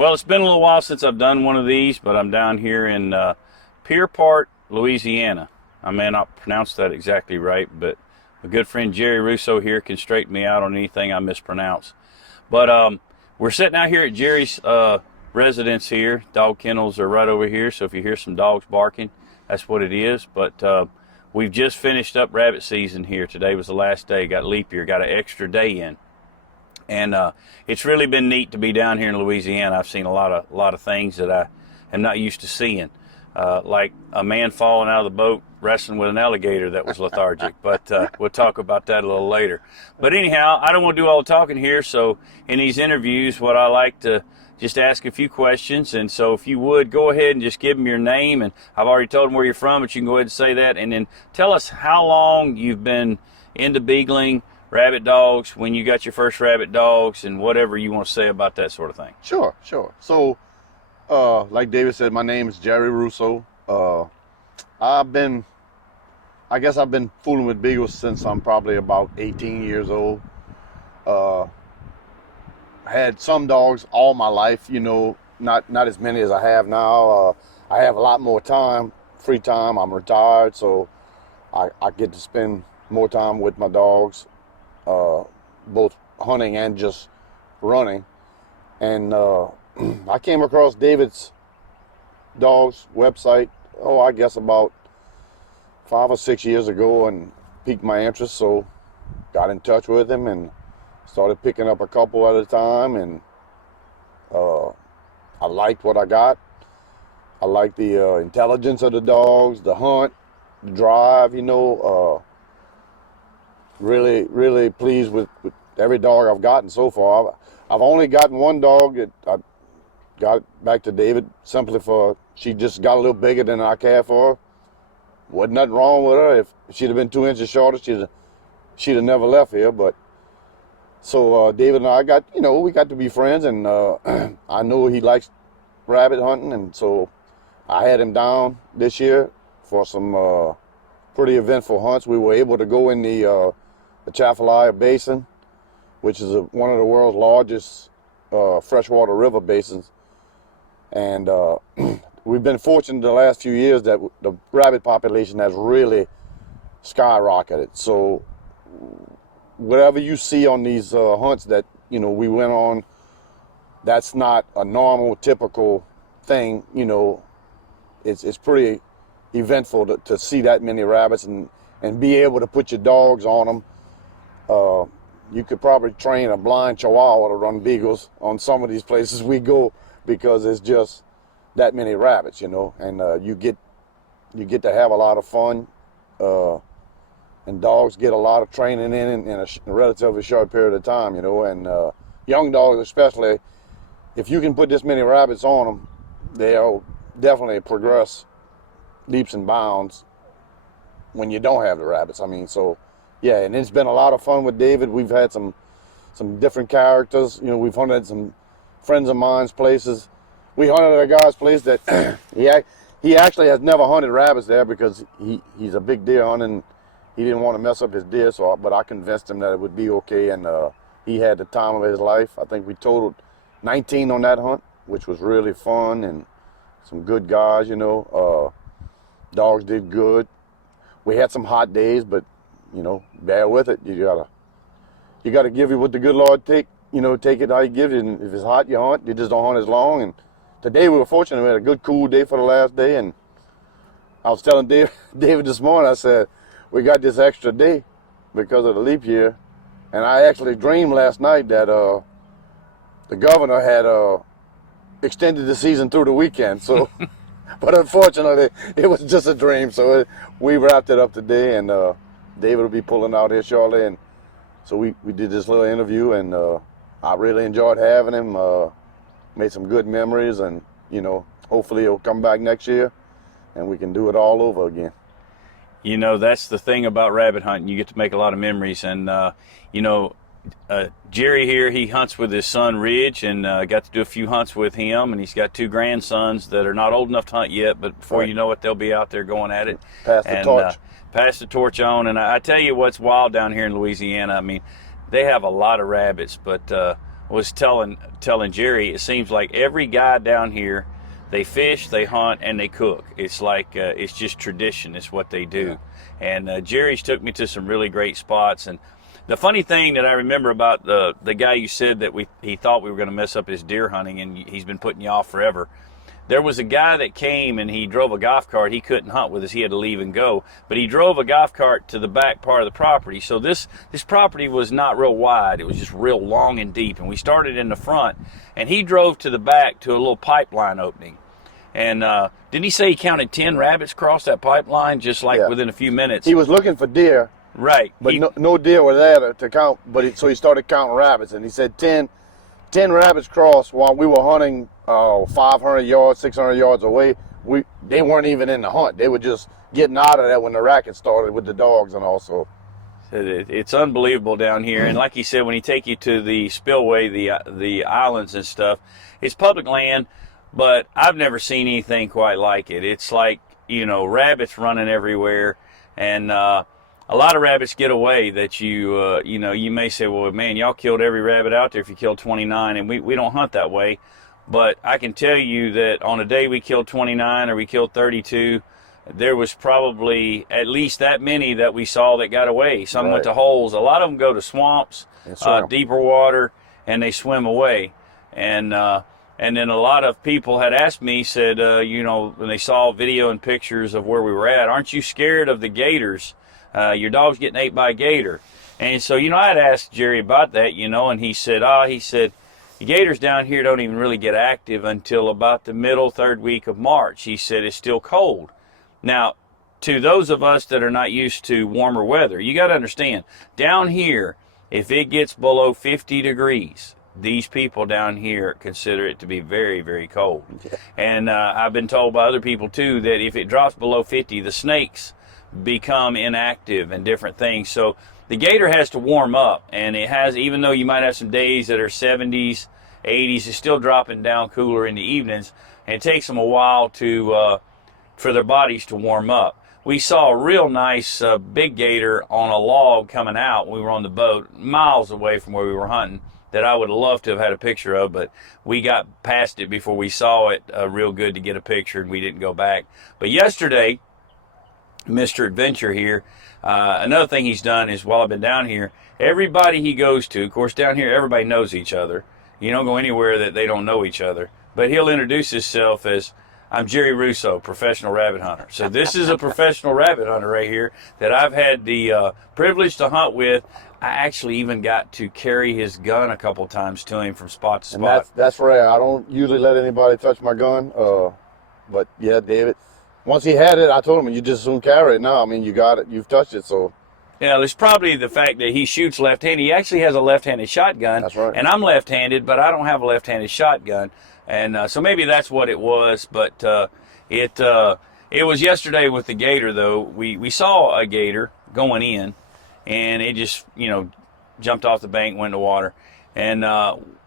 Well, it's been a little while since I've done one of these, but I'm down here in Pierre, Louisiana. I may not pronounce that exactly right, but my good friend Jerry Rousseau here can straighten me out on anything I mispronounce. But we're sitting out here at Jerry's residence here. Dog kennels are right over here, so if you hear some dogs barking, that's what it is. But we've just finished up rabbit season here. Today was the last day. Got leap year, got an extra day in. And it's really been neat to be down here in Louisiana. I've seen a lot of things that I am not used to seeing, like a man falling out of the boat wrestling with an alligator that was lethargic. But we'll talk about that a little later. But anyhow, I don't want to do all the talking here. So in these interviews, what I like to just ask a few questions. And so if you would, go ahead and just give them your name. And I've already told them where you're from, but you can go ahead and say that. And then tell us how long you've been into beagling rabbit dogs, when you got your first rabbit dogs, and whatever you want to say about that sort of thing. Sure. So, like David said, my name is Jerry Rousseau. I've been fooling with beagles since I'm probably about 18 years old. Had some dogs all my life, not as many as I have now. I have a lot more time, free time. I'm retired, so I get to spend more time with my dogs. Both hunting and just running. And I came across David's dogs website, I guess about 5 or 6 years ago, and piqued my interest, so got in touch with him and started picking up a couple at a time, and I liked what I got. I liked the intelligence of the dogs, the hunt, the drive, really pleased with every dog I've gotten so far. I've only gotten one dog that I got back to David simply for she just got a little bigger than I cared for her. Wasn't nothing wrong with her. If she'd have been 2 inches shorter, she'd have never left here. But so David and I got, we got to be friends, and I know he likes rabbit hunting, and so I had him down this year for some pretty eventful hunts. We were able to go in the Atchafalaya Basin, which is one of the world's largest freshwater river basins. And we've been fortunate the last few years that the rabbit population has really skyrocketed. So whatever you see on these hunts that, we went on, that's not a normal, typical thing. It's pretty eventful to see that many rabbits and be able to put your dogs on them. You could probably train a blind chihuahua to run beagles on some of these places we go, because it's just that many rabbits, and you get to have a lot of fun, and dogs get a lot of training in a relatively short period of time, and young dogs especially, if you can put this many rabbits on them, they'll definitely progress leaps and bounds when you don't have the rabbits. So yeah, and it's been a lot of fun with David. We've had some different characters. We've hunted some friends of mine's places. We hunted at a guy's place that he actually has never hunted rabbits there because he's a big deer hunter, and he didn't want to mess up his deer. But I convinced him that it would be okay, and he had the time of his life. I think we totaled 19 on that hunt, which was really fun, and some good guys. Dogs did good. We had some hot days, but bear with it. You gotta give you what the good Lord take it how he gives you. And if it's hot, you hunt. You just don't hunt as long. And today we were fortunate. We had a good cool day for the last day. And I was telling David this morning, I said, we got this extra day because of the leap year. And I actually dreamed last night that the governor had extended the season through the weekend. So, but unfortunately, it was just a dream. So we wrapped it up today, and David will be pulling out here shortly, and so we did this little interview, and I really enjoyed having him. Made some good memories, and hopefully he'll come back next year, and we can do it all over again. That's the thing about rabbit hunting. You get to make a lot of memories, and Jerry here, he hunts with his son Ridge, and got to do a few hunts with him, and he's got 2 grandsons that are not old enough to hunt yet, but before you know it, they'll be out there going at it. Pass the torch on. And I tell you what's wild down here in Louisiana. They have a lot of rabbits, but was telling Jerry, it seems like every guy down here, they fish, they hunt, and they cook. It's like it's just tradition. It's what they do. And Jerry's took me to some really great spots. And the funny thing that I remember about the guy you said that he thought we were going to mess up his deer hunting, and he's been putting you off forever. There was a guy that came and he drove a golf cart. He couldn't hunt with us. He had to leave and go. But he drove a golf cart to the back part of the property. So this property was not real wide. It was just real long and deep. And we started in the front. And he drove to the back to a little pipeline opening. And didn't he say he counted 10 rabbits across that pipeline just like within a few minutes? He was looking for deer. Right. But no deer were there to count. So he started counting rabbits. And he said 10 rabbits crossed while we were hunting 500 yards, 600 yards away. They weren't even in the hunt. They were just getting out of there when the racket started with the dogs and also. It's unbelievable down here. And like he said, when he take you to the spillway, the islands and stuff, it's public land, but I've never seen anything quite like it. It's like, rabbits running everywhere. And a lot of rabbits get away that you may say, well, man, y'all killed every rabbit out there if you killed 29, and we don't hunt that way. But I can tell you that on a day we killed 29 or we killed 32, there was probably at least that many that we saw that got away. Some went to holes. A lot of them go to swamps, deeper water, and they swim away. And then a lot of people had asked me, said, when they saw video and pictures of where we were at, aren't you scared of the gators? Your dog's getting ate by a gator. And so, I had asked Jerry about that, and he said, the gators down here don't even really get active until about the middle, third week of March. He said it's still cold. Now, to those of us that are not used to warmer weather, you got to understand, down here, if it gets below 50 degrees, these people down here consider it to be very, very cold. And I've been told by other people, too, that if it drops below 50, the snakes become inactive and different things. So the gator has to warm up, and it has, even though you might have some days that are 70s, 80s, it's still dropping down cooler in the evenings, and it takes them a while for their bodies to warm up. We saw a real nice big gator on a log coming out when we were on the boat, miles away from where we were hunting, that I would have loved to have had a picture of, but we got past it before we saw it real good to get a picture, and we didn't go back. But yesterday, Mr. Adventure here, another thing he's done is, while I've been down here, everybody he goes to, of course down here everybody knows each other. You don't go anywhere that they don't know each other. But he'll introduce himself as, I'm Jerry Rousseau, professional rabbit hunter. So this is a professional rabbit hunter right here that I've had the privilege to hunt with. I actually even got to carry his gun a couple times to him from spot to spot. And that's rare. I don't usually let anybody touch my gun. But yeah, David, once he had it, I told him, you just soon carry it now. I mean, you got it. You've touched it, so. Yeah, there's probably the fact that he shoots left-handed. He actually has a left-handed shotgun. That's right. And I'm left-handed, but I don't have a left-handed shotgun. And so maybe that's what it was. But it was yesterday with the gator, though. We saw a gator going in, and it just, jumped off the bank, went in the water. And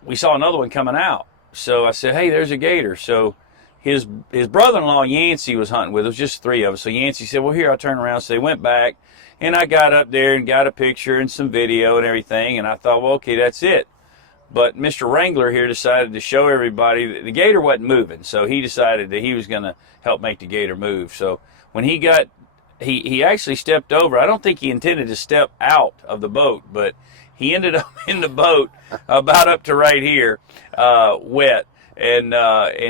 we saw another one coming out. So I said, hey, there's a gator. So his brother-in-law, Yancey, was hunting with us, just three of us. So Yancey said, well, here, I'll turn around. So they went back, and I got up there and got a picture and some video and everything. And I thought, well, okay, that's it. But Mr. Wrangler here decided to show everybody that the gator wasn't moving. So he decided that he was going to help make the gator move. So when he actually stepped over. I don't think he intended to step out of the boat, but he ended up in the boat about up to right here, wet. And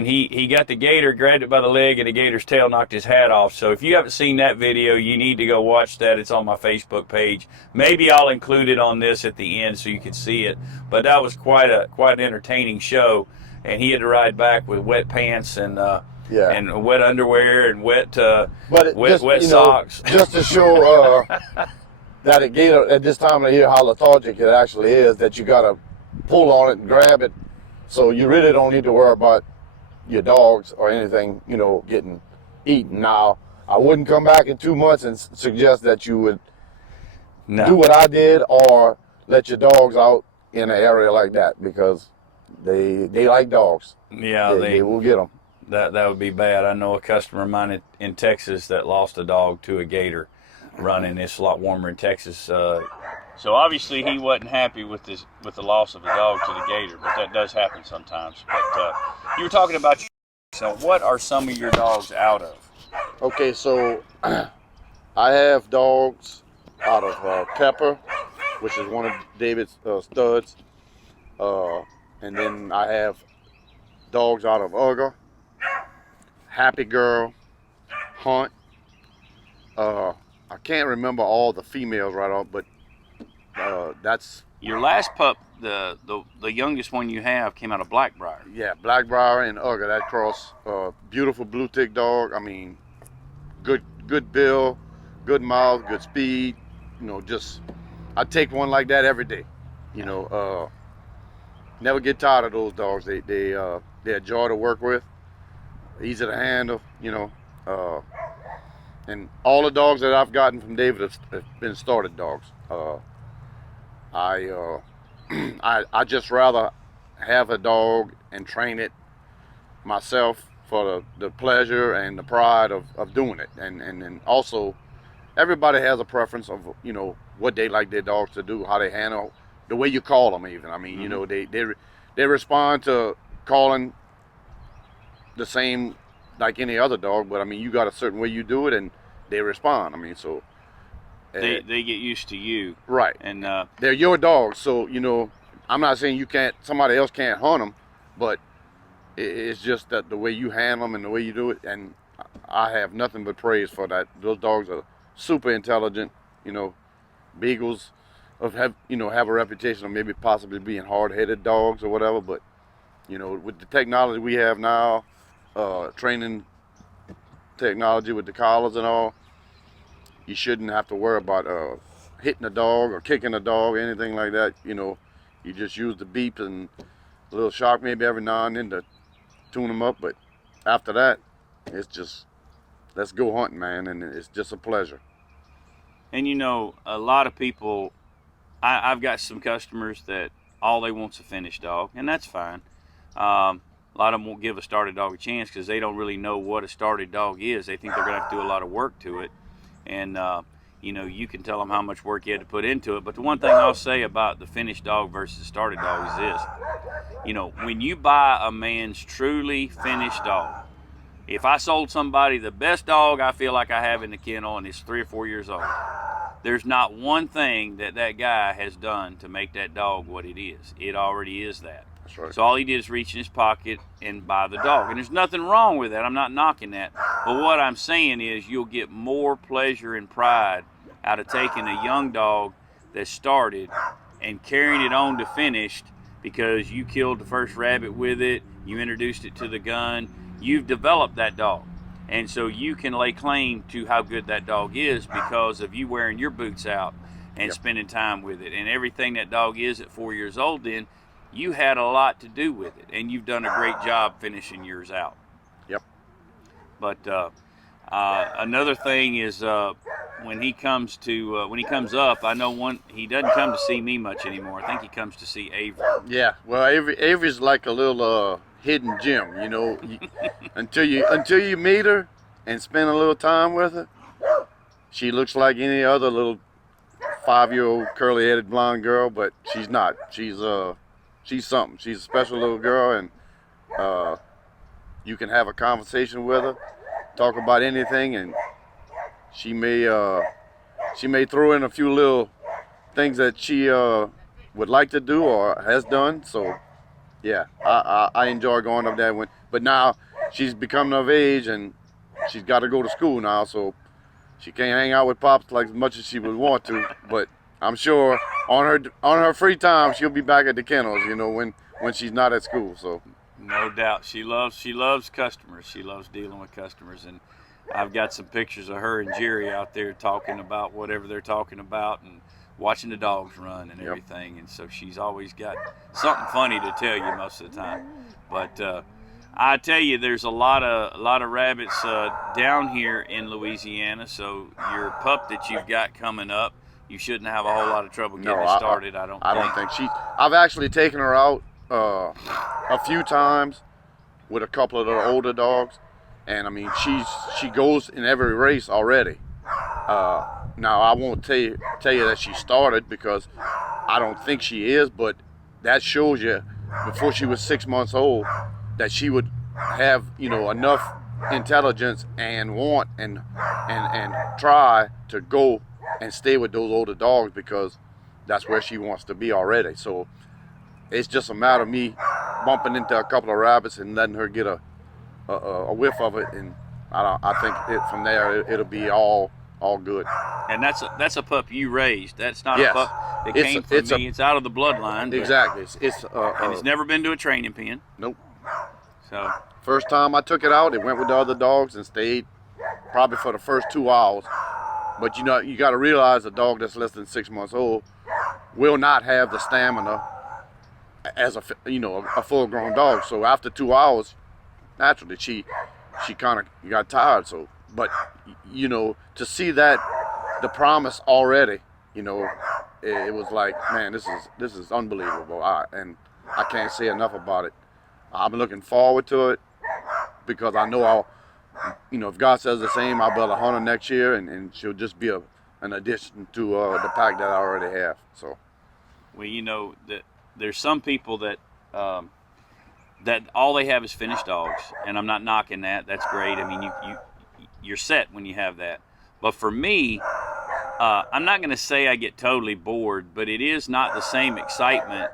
he got the gator, grabbed it by the leg, and the gator's tail knocked his hat off. So if you haven't seen that video, you need to go watch that. It's on my Facebook page. Maybe I'll include it on this at the end so you can see it. But that was quite an entertaining show. And he had to ride back with wet pants and wet underwear and wet socks. Just to show that a gator at this time of the year, how lethargic it actually is, that you got to pull on it and grab it. So you really don't need to worry about your dogs or anything, getting eaten. Now, I wouldn't come back in 2 months and suggest that you would do what I did or let your dogs out in an area like that, because they like dogs. Yeah, they will get them. That would be bad. I know a customer of mine in Texas that lost a dog to a gator running. It's a lot warmer in Texas So obviously he wasn't happy with the loss of the dog to the Gator, but that does happen sometimes. But you were talking about so what are some of your dogs out of? Okay, so I have dogs out of Pepper, which is one of David's studs, and then I have dogs out of Ugga, Happy Girl, Hunt. I can't remember all the females right off, but that's Your last pup, the youngest one you have, came out of Blackbriar. yeah, Blackbriar and Ugga. That cross, beautiful blue tick dog. I mean, good bill, good mouth, good speed. You know, just I take one like that every day. You know, never get tired of those dogs. They're a joy to work with, easy to handle. You know, and all the dogs that I've gotten from David have been started dogs. I just rather have a dog and train it myself for the pleasure and the pride of doing it. And also, everybody has a preference of, you know, what they like their dogs to do, how they handle, the way you call them even. I mean, you know, they respond to calling the same like any other dog, but I mean, you got a certain way you do it and they respond. I mean, so they get used to you, right, and they're your dogs. So, you know, I'm not saying somebody else can't hunt them, but it's just that the way you handle them and the way you do it, and I have nothing but praise for that. Those dogs are super intelligent. You know, beagles have a reputation of maybe possibly being hard-headed dogs or whatever, but you know, with the technology we have now, training technology with the collars and all, you shouldn't have to worry about hitting a dog or kicking a dog or anything like that. You know, you just use the beeps and a little shock maybe every now and then to tune them up, but after that, it's just let's go hunting, man, and it's just a pleasure. And you know, a lot of people, I've got some customers that all they want's a finished dog, and that's fine. A lot of them won't give a started dog a chance because they don't really know what a started dog is. They think they're going to have to do a lot of work to it. And, you know, you can tell them how much work you had to put into it. But the one thing I'll say about the finished dog versus the started dog is this. You know, when you buy a man's truly finished dog, if I sold somebody the best dog I feel like I have in the kennel and it's 3 or 4 years old, there's not one thing that guy has done to make that dog what it is. It already is that. That's right. So all he did is reach in his pocket and buy the dog. And there's nothing wrong with that. I'm not knocking that. But what I'm saying is you'll get more pleasure and pride out of taking a young dog that started and carrying it on to finished because you killed the first rabbit with it, you introduced it to the gun, you've developed that dog. And so you can lay claim to how good that dog is because of you wearing your boots out and spending time with it. And everything that dog is at 4 years old, then you had a lot to do with it. And you've done a great job finishing yours out. Yep. But another thing is when he comes up, I know he doesn't come to see me much anymore. I think he comes to see Avery. Yeah. Well, Avery's like a little hidden gem, you know. until you meet her and spend a little time with her, she looks like any other little 5-year-old curly-headed blonde girl, but she's not. She's something. She's a special little girl, and you can have a conversation with her, talk about anything, and she may throw in a few little things that she would like to do or has done. So yeah, I enjoy going up there. But now she's becoming of age and she's got to go to school now, so she can't hang out with Pops like as much as she would want to. But I'm sure on her free time she'll be back at the kennels, you know, when she's not at school. So no doubt, she loves customers. She loves dealing with customers, and I've got some pictures of her and Jerry out there talking about whatever they're talking about and watching the dogs run and everything. And so she's always got something funny to tell you most of the time. But I tell you, there's a lot of rabbits down here in Louisiana. So your pup that you've got coming up, you shouldn't have a whole lot of trouble getting it started. I don't think. I've actually taken her out a few times with a couple of the older dogs, and I mean she goes in every race already. Now I won't tell you that she started, because I don't think she is, but that shows you before she was 6 months old that she would have, you know, enough intelligence and want and try to go and stay with those older dogs, because that's where she wants to be already. So it's just a matter of me bumping into a couple of rabbits and letting her get a whiff of it, and I think from there it'll be all good. And that's a pup you raised. That's not Yes. a pup that came from me. It's out of the bloodline. Exactly. And it's never been to a training pen. Nope. So first time I took it out, it went with the other dogs and stayed probably for the first 2 hours. But you know, you got to realize a dog that's less than 6 months old will not have the stamina as a full-grown dog. So after 2 hours, naturally she kind of got tired. So, but you know, to see that the promise already, you know, it was like, man, this is unbelievable. And I can't say enough about it. I'm looking forward to it, because I know if God says the same, I'll build a hunter next year, and she'll just be an addition to the pack that I already have. So, well, you know that there's some people that that all they have is finished dogs, and I'm not knocking that. That's great. I mean, you're set when you have that. But for me, I'm not going to say I get totally bored, but it is not the same excitement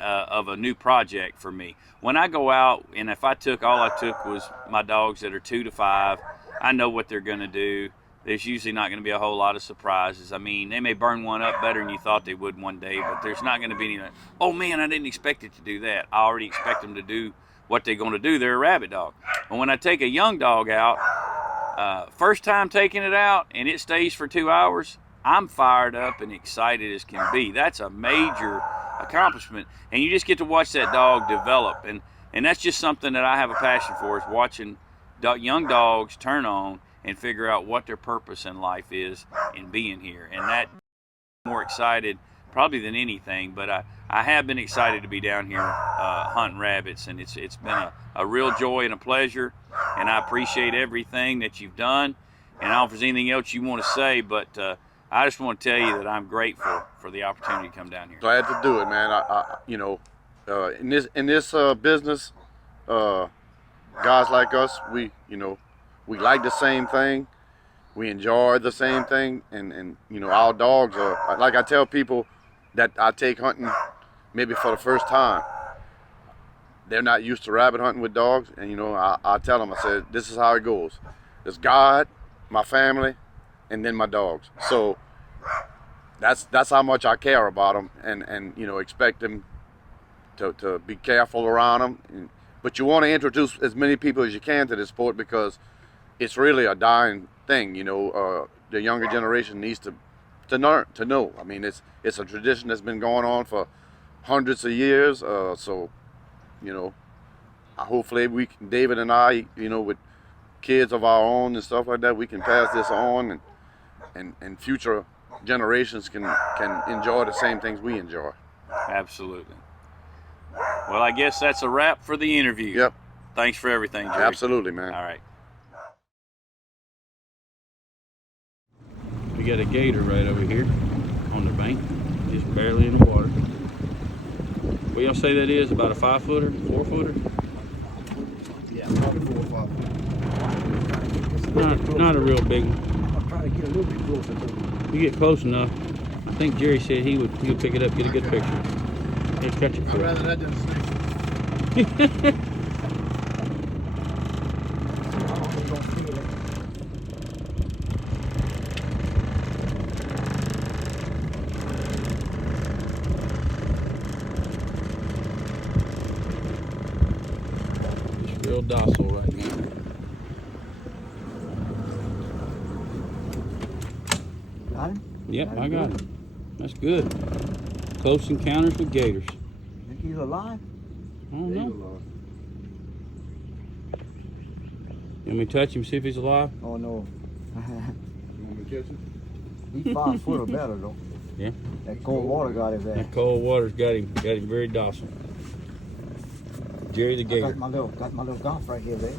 of a new project for me. When I go out, and if all I took was my dogs that are 2 to 5, I know what they're going to do. There's usually not going to be a whole lot of surprises. I mean, they may burn one up better than you thought they would one day, but there's not going to be any, oh man, I didn't expect it to do that. I already expect them to do what they're going to do. They're a rabbit dog. And when I take a young dog out, first time taking it out and it stays for 2 hours, I'm fired up and excited as can be. That's a major accomplishment, and you just get to watch that dog develop, and that's just something that I have a passion for, is watching young dogs turn on and figure out what their purpose in life is in being here. And that more excited probably than anything, but I have been excited to be down here hunting rabbits, and it's been a real joy and a pleasure, and I appreciate everything that you've done. And I don't know if there's anything else you want to say, but I just want to tell you that I'm grateful for the opportunity to come down here. Glad to do it, man. In this business, guys like us, we like the same thing, we enjoy the same thing, and our dogs are, like I tell people that I take hunting maybe for the first time. They're not used to rabbit hunting with dogs, and I tell them, I said, this is how it goes. There's God, my family, and then my dogs. So that's how much I care about them, and expect them to be careful around them. But you want to introduce as many people as you can to this sport, because it's really a dying thing. The younger generation needs to know. I mean, it's a tradition that's been going on for hundreds of years. So hopefully David and I, with kids of our own and stuff like that, we can pass this on, and future generations can enjoy the same things we enjoy. Absolutely. Well, I guess that's a wrap for the interview. Yep. Thanks for everything, Jerry. Absolutely, man. All right. We got a gator right over here on the bank, just barely in the water. What y'all say that is? About a 5-footer, 4-footer? Yeah, probably 4 or 5. Not a real big one. I'll try to get a little bit closer to him. You get close enough. I think Jerry said he would pick it up, get a good picture. He'd catch it for I'd you. rather that than a snake. I don't think I'll feel it. He's real docile right now. Got him? Yep, I got him. That's good. Close encounters with gators. Think he's alive? I don't know. You want me to touch him, see if he's alive? Oh no. You want me to catch him? He's 5 foot or better though. Yeah. That cold water got his ass. That cold water's got him very docile. Jerry the I gator. got my little golf right here, babe.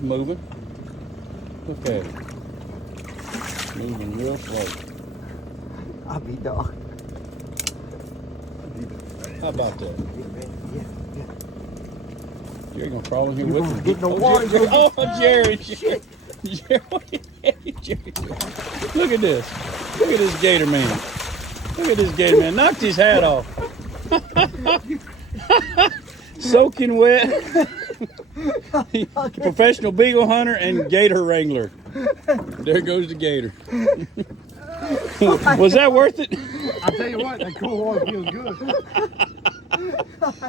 He's moving. Look at him. Moving real slow. I'll be dog. How about that? Yeah, yeah. Jerry gonna crawl in here You with gonna me. get no Oh, water, Jerry, you- oh, Jerry, Jerry, Jerry. Look at this. Look at this Gator man. Look at this Gator man. Knocked his hat off. Soaking wet. Professional beagle hunter and gator wrangler. There goes the gator. Was that worth it? I tell you what, that cold water feels good.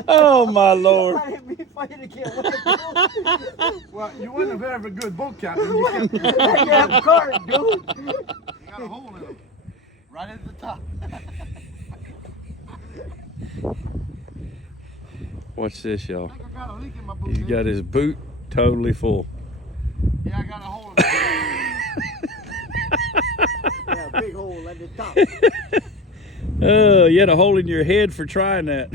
Oh my Lord. I didn't mean for you to get wet, Well, you wasn't a very good boat captain. You kept, dude. I got a cart, dude. you got a hole in him, right at the top. Watch this, y'all. I think I got a leak in my boot. He's got his boot totally full. Yeah, I got a hole in it. Yeah, a big hole at the top. Oh, you had a hole in your head for trying that.